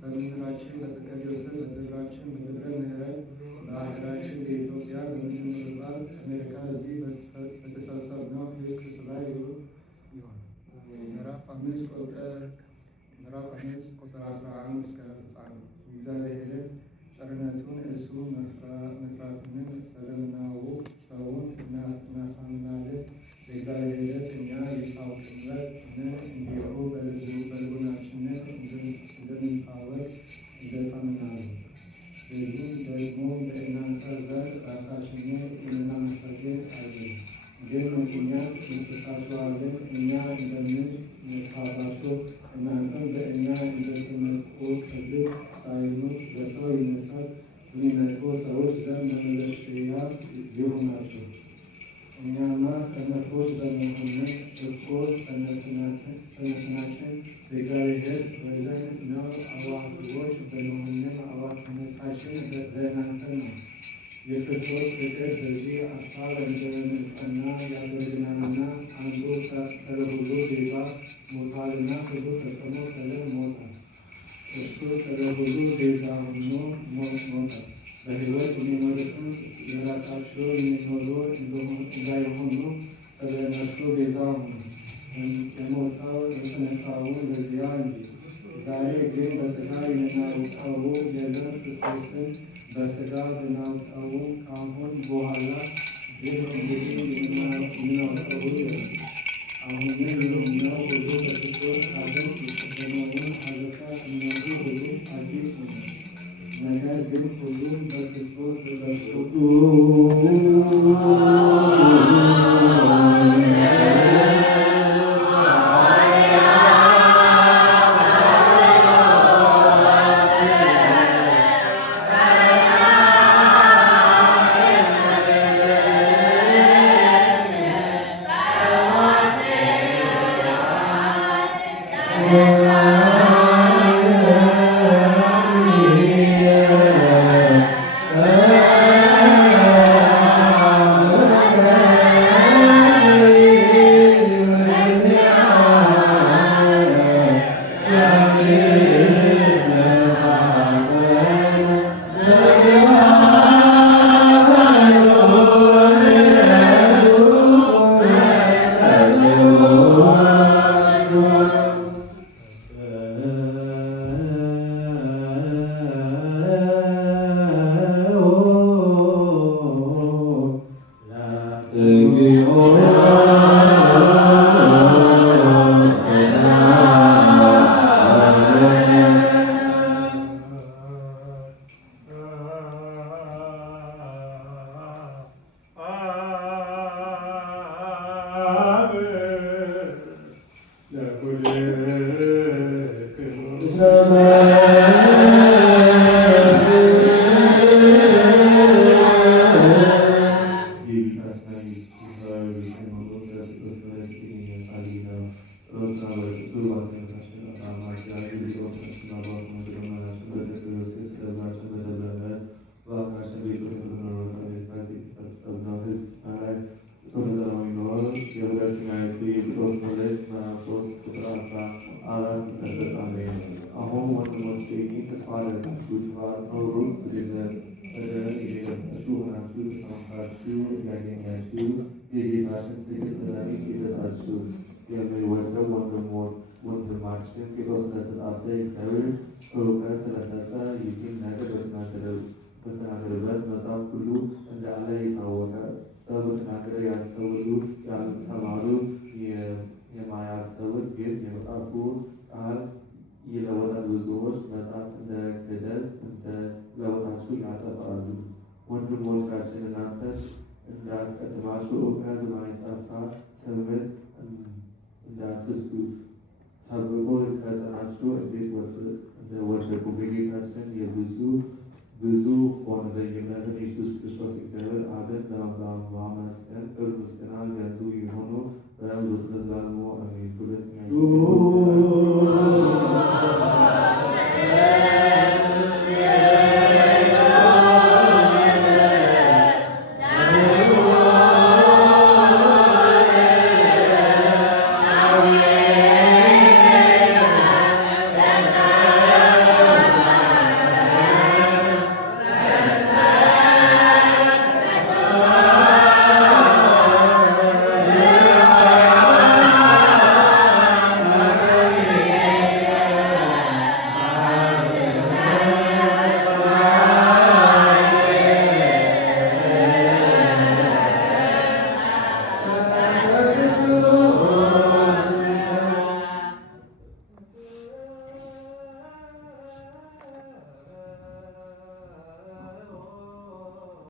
በመምህራችን በተክለ ዮሴፍ በዝራችን በግብረ ምሕረት በሀገራችን በኢትዮጵያ በምንኖርባት አሜሪካ እዚህ በተሰበሰብነው ሕዝብ ላይ ይሁን። ምዕራፍ 5 ቁጥር 11 እስከ ፍጻሜ እግዚአብሔርን ቸርነቱን እሱ መፍራትንም ስለምናውቅ ሰውን እናሳምናለን። ለእግዚአብሔርስ እኛ የታወቅንበት እንዲሁ በልቡናችን እንደምንታወቅ እንደታምናለን። በዚህም ደግሞ በእናንተ ዘንድ ራሳችንን የምናመሰግን አይደለም፣ ግን ምክንያት እንሰጣችኋለን። እኛ እንደምንመካባቸው እናንተም በእኛ እንደምትመኩ ክብር ሳይሉ በሰው ይመስል የሚመኩ ሰዎች ዘንድ መመለሻ ይሁናችሁ። እኛማ ሰነፎች በመሆን እኮ ሰነፍናችን በእግዚአብሔር ዘንድ ነው። አዋቂዎች በመሆንም አዋቂነታችን በእናንተ ነው። የክርስቶስ ፍቅር በዚህ ሀሳብ እንደሚጸና ያደርገናልና። አንዱ ስለ ሁሉ ቤዛ ሞቷልና፣ ሁሉ ፈጽሞ ስለ ሞተ እርሱ ስለ ሁሉ ቤዛ ሆኖ ሞተ። በሕይወት የሚኖሩትን የራሳቸው የሚኖሩ እንዳይሆኑ ስለ እነርሱ ቤዛ ሆነ። የሞተው የተነሳውን በዚያ እንጂ። ዛሬ ግን በሥጋ የምናውቀው የለም፣ ክርስቶስን በሥጋ ብናውቀውም ከአሁን በኋላ ግን እንግዲህ የምናውቀው የለም። አሁንም የምናው ሁሉ በክርስቶስ ሐዘን የቀደመውን አለፈ፣ እነሆ ሁሉ አዲስ ሆነ። ነገር ግን ሁሉም በክርስቶስ በእርሱ ወንድማችን ቄጦስ ስለተጻፈ እግዚአብሔር በእውቀት ስለሰጠ ይህን ነገር በተናገረበት መጽሐፍ ሁሉ እንዳለ የታወቀ ሰው በተናገረ ያስተውሉ ያልተማሩ የማያስተውል ግን የመጽሐፉ ቃል ይለወጣል። ብዙዎች መጽሐፍ እንደ ክህደት እንደለወጣችሁ ያጠፋሉ። ወንድሞቻችን እናንተ እንዳስቀድማችሁ እውቀት በማይጠፋ ትምህርት እንዳትስቱ